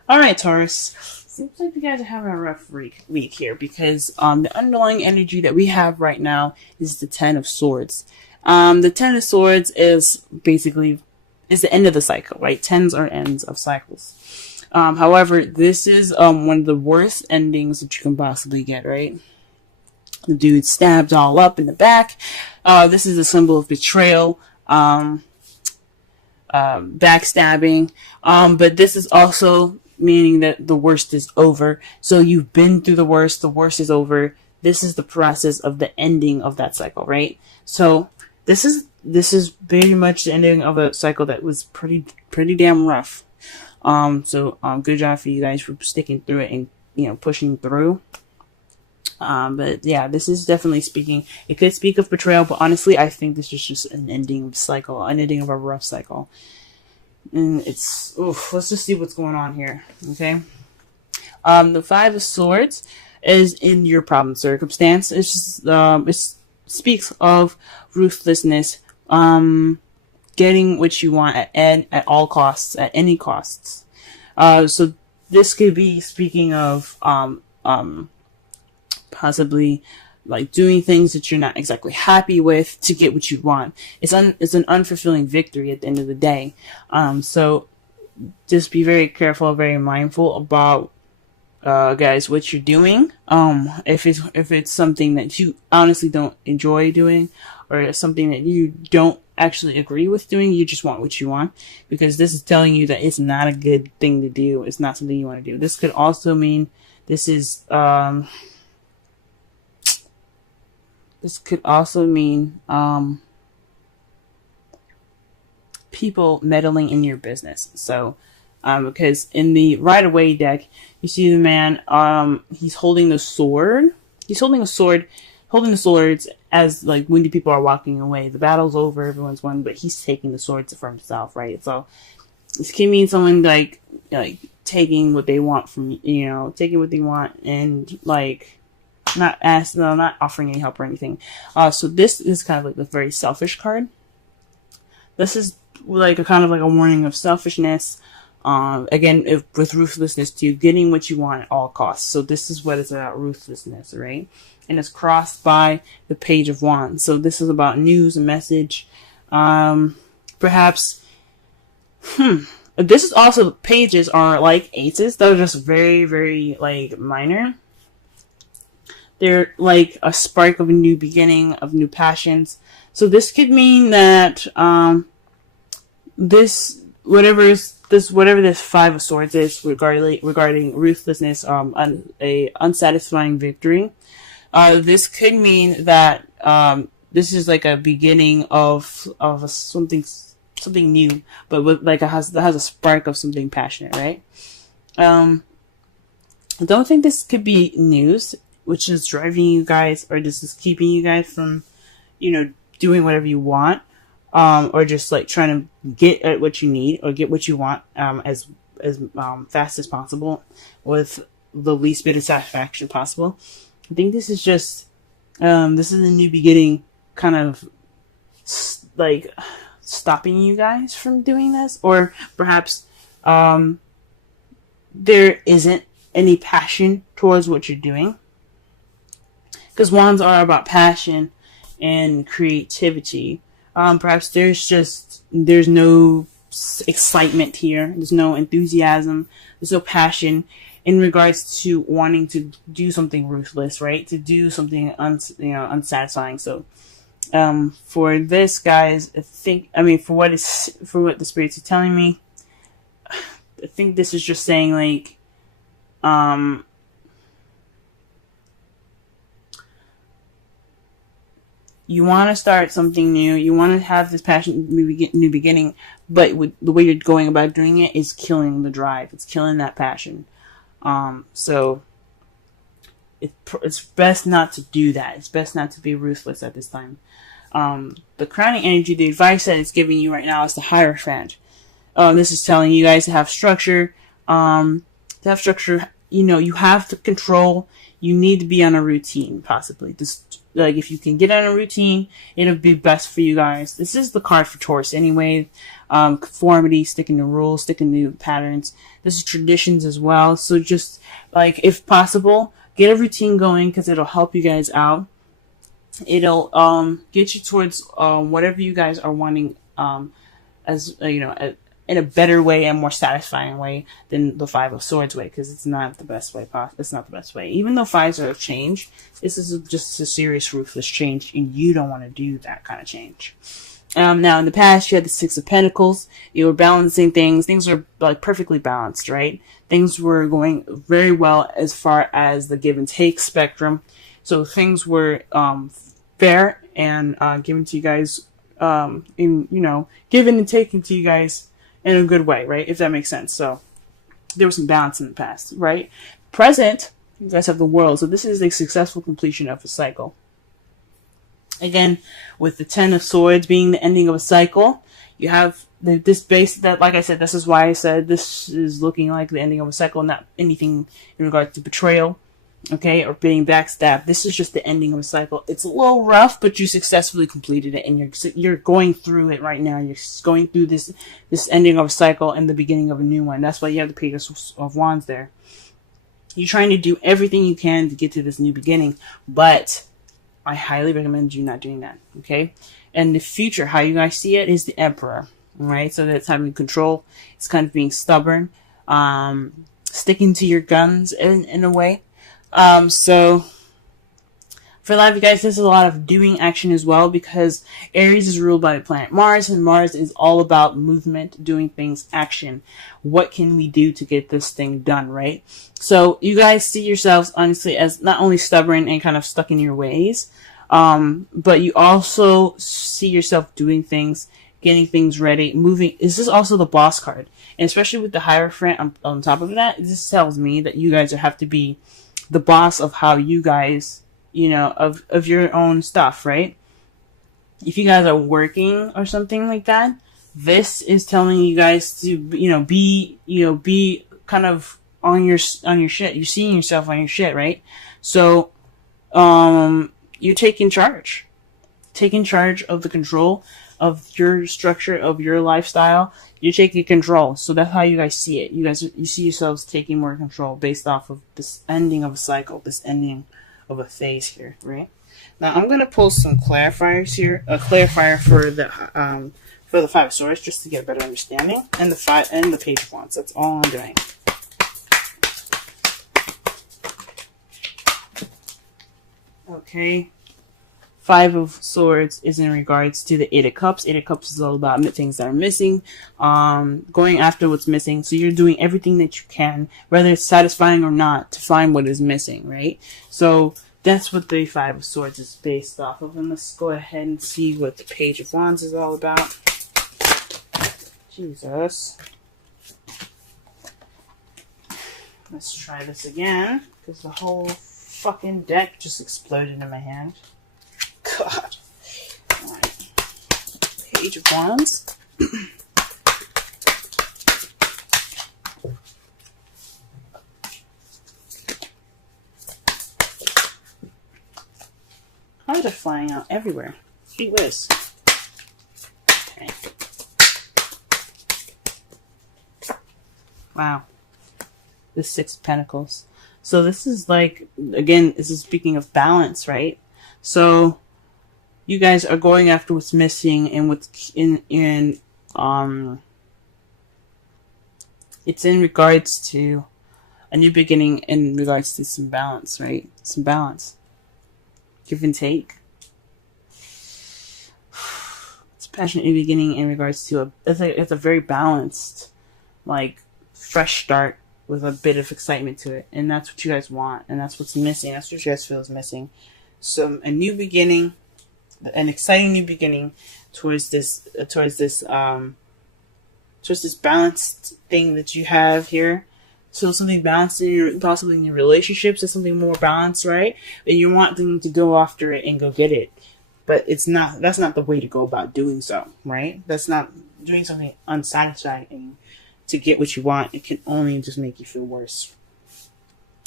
All right, Taurus. Seems like you guys are having a rough week here because the underlying energy that we have right now is the Ten of Swords. The Ten of Swords is basically is the end of the cycle, right? Tens are ends of cycles. However, this is one of the worst endings that you can possibly get, right? The dude stabbed all up in the back. This is a symbol of betrayal. Backstabbing. But this is also meaning that the worst is over. So you've been through the worst is over. This is the process of the ending of that cycle, right? So this is very much the ending of a cycle that was pretty damn rough. Good job for you guys for sticking through it and, pushing through. But yeah, this is definitely speaking. It could speak of betrayal, but honestly, I think this is just an ending of cycle, an ending of a rough cycle. And let's just see what's going on here. Okay. The Five of Swords is in your problem circumstance. It's just, it speaks of ruthlessness, getting what you want at all costs, at any costs. So this could be speaking of, possibly like doing things that you're not exactly happy with to get what you want. It's an unfulfilling victory at the end of the day. So just be very careful, very mindful about, guys, what you're doing. If it's something that you honestly don't enjoy doing, or it's something that you don't actually agree with doing, you just want what you want, because this is telling you that it's not a good thing to do. It's not something you want to do. This could also mean this could also mean people meddling in your business. So, because in the Right Away deck, you see the man, he's holding the sword. He's holding the swords as like when people are walking away. The battle's over, everyone's won, but he's taking the swords for himself, right? So this can mean someone like taking what they want from, taking what they want and like not offering any help or anything. So this is kind of like the very selfish card. This is like a kind of like a warning of selfishness. Again, with ruthlessness too, getting what you want at all costs. So this is what it's about, ruthlessness, right? And it's crossed by the Page of Wands. So this is about news and message. Perhaps, this is also, pages are like aces. They're just very, very like minor. They're like a spark of a new beginning, of new passions. So this could mean that whatever this Five of Swords is regarding ruthlessness, a unsatisfying victory. This could mean that this is like a beginning of something new, but with that has a spark of something passionate, right? I don't think this could be news, which is driving you guys, or this is keeping you guys from, doing whatever you want, or just like trying to get at what you need or get what you want, as fast as possible with the least bit of satisfaction possible. I think this is just, this is a new beginning, kind of like stopping you guys from doing this, or perhaps, there isn't any passion towards what you're doing. Because wands are about passion and creativity. Perhaps there's no excitement here. There's no enthusiasm. There's no passion in regards to wanting to do something ruthless, right? To do something unsatisfying. So, for this, guys, for what the spirits are telling me, I think this is just saying like, you want to start something new. You want to have this passion, new beginning, but the way you're going about doing it is killing the drive. It's killing that passion. So it's best not to do that. It's best not to be ruthless at this time. The crowning energy, the advice that it's giving you right now is the Hierophant. This is telling you guys to have structure. you know, you have to control. You need to be on a routine, possibly. Just like if you can get on a routine, it'll be best for you guys. This is the card for Taurus anyway. Conformity, sticking to rules, sticking to patterns. This is traditions as well. So just like if possible, get a routine going because it'll help you guys out. It'll get you towards whatever you guys are wanting as you know, in a better way and more satisfying way than the Five of Swords way, because it's not the best way. It's not the best way. Even though fives are a change, this is just a serious, ruthless change, and you don't want to do that kind of change. Now, in the past, you had the Six of Pentacles. You were balancing things. Things were like perfectly balanced, right? Things were going very well as far as the give and take spectrum. So things were fair and given to you guys, given and taken to you guys in a good way, right? If that makes sense. So there was some balance in the past, right? Present, you guys have the World. So this is a successful completion of a cycle. Again, with the Ten of Swords being the ending of a cycle, you have this base that, like I said, this is why I said this is looking like the ending of a cycle, not anything in regard to betrayal, okay, or being backstabbed. This is just the ending of a cycle. It's a little rough, but you successfully completed it, and you're going through it right now. You're going through this ending of a cycle and the beginning of a new one. That's why you have the Page of Wands there. You're trying to do everything you can to get to this new beginning, but I highly recommend you not doing that, okay? And the future, how you guys see it, is the Emperor, right? So that's having control. It's kind of being stubborn, sticking to your guns in a way. So for a lot of you guys, this is a lot of doing action as well, because Aries is ruled by the planet Mars, and Mars is all about movement, doing things, action. What can we do to get this thing done, right? So you guys see yourselves, honestly, as not only stubborn and kind of stuck in your ways, but you also see yourself doing things, getting things ready, moving. This is also the Boss card. And especially with the Hierophant on top of that, this tells me that you guys have to be the boss of how you guys, of your own stuff, right? If you guys are working or something like that, this is telling you guys to, be kind of on your shit. You're seeing yourself on your shit, right? So, you're taking charge of the control of your structure, of your lifestyle. You're taking control. So that's how you guys see it. You see yourselves taking more control based off of this ending of a cycle, this ending of a phase here, right? Now I'm gonna pull some clarifiers here, a clarifier for the Five of Swords, just to get a better understanding, and the Page of Wands. That's all I'm doing. Okay. Five of Swords is in regards to the Eight of Cups. Eight of Cups is all about things that are missing, going after what's missing. So you're doing everything that you can, whether it's satisfying or not, to find what is missing, right? So that's what the Five of Swords is based off of. And let's go ahead and see what the Page of Wands is all about. Jesus. Let's try this again, because the whole fucking deck just exploded in my hand. God. Alright. Page of Wands. Cards are flying out everywhere. Gee whiz. Okay. Wow. The Six of Pentacles. So this is like, again, this is speaking of balance, right? So you guys are going after what's missing, and what's it's in regards to a new beginning, in regards to some balance, right? Some balance. Give and take. It's a passionate new beginning in regards to it's a very balanced, like, fresh start with a bit of excitement to it. And that's what you guys want, and that's what's missing. That's what you guys feel is missing. So a new beginning, an exciting new beginning towards this balanced thing that you have here. So something balanced possibly in your relationships, is something more balanced, right? And you want them to go after it and go get it. But that's not the way to go about doing so, right? That's not doing something unsatisfying to get what you want. It can only just make you feel worse.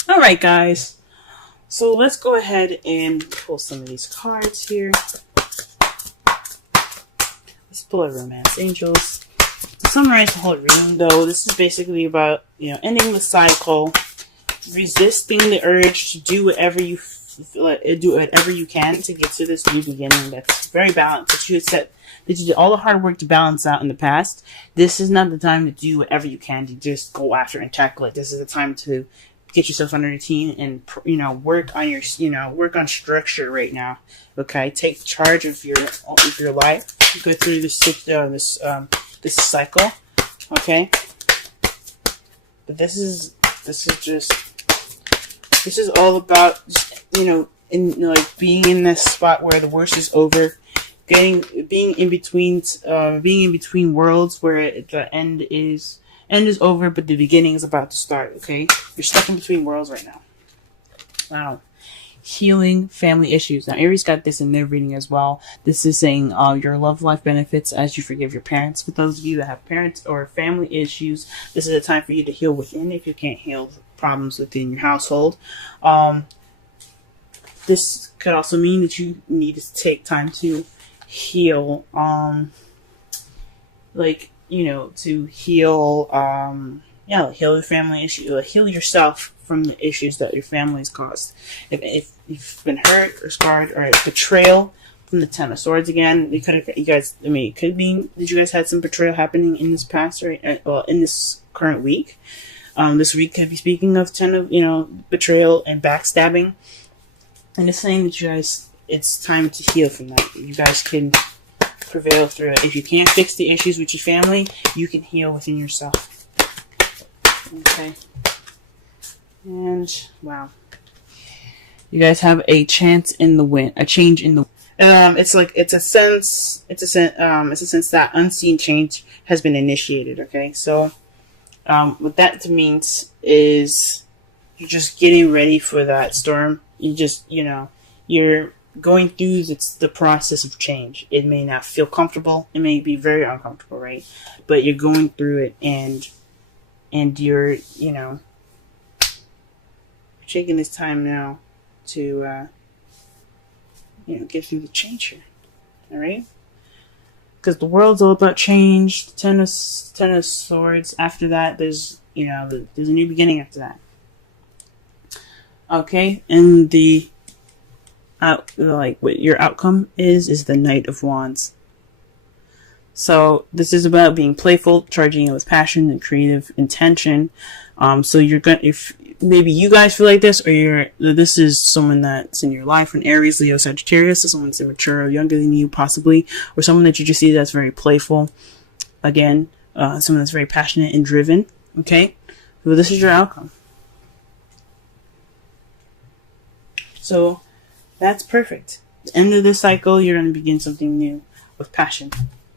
All right, guys. So let's go ahead and pull some of these cards here. Let's pull a Romance Angels. To summarize the whole reading, though, this is basically about, ending the cycle, resisting the urge to do whatever you can to get to this new beginning that's very balanced. That you did all the hard work to balance out in the past. This is not the time to do whatever you can to just go after and tackle it. This is the time to get yourself on a routine and work on work on structure right now. Okay, take charge of your life. Go through this cycle. Okay, but this is all about being in this spot where the worst is over, being in between worlds where the end is over, but the beginning is about to start. Okay, you're stuck in between worlds right now. Wow. Healing family issues. Now, Aries got this in their reading as well. This is saying your love life benefits as you forgive your parents. For those of you that have parents or family issues, this is a time for you to heal within if you can't heal problems within your household. This could also mean that you need to take time to heal, to heal, heal the family issue, heal yourself from the issues that your family's caused. If you've been hurt or scarred or betrayal from the Ten of Swords again, it could mean that you guys had some betrayal happening in this past in this current week. This week could be speaking of betrayal and backstabbing, and it's saying that you guys, it's time to heal from that. You guys can prevail through it. If you can't fix the issues with your family, you can heal within yourself. Okay. And wow, you guys have a chance in the wind, a change in the. It's a sense that unseen change has been initiated. Okay, so what that means is you're just getting ready for that storm. You're going through the process of change. It may not feel comfortable. It may be very uncomfortable, right? But you're going through it, and you're taking this time now to get through the change here. All right, because the world's all about change. The Ten of Swords. After that, there's a new beginning after that. Okay, and what your outcome is the Knight of Wands. So this is about being playful, charging it with passion and creative intention. So you're gonna, if maybe you guys feel like this, or this is someone that's in your life, an Aries, Leo, Sagittarius, so someone that's immature or younger than you possibly, or someone that you just see that's very playful. Again, someone that's very passionate and driven. Okay, well, this is your outcome. So that's perfect. At the end of this cycle, you're going to begin something new with passion.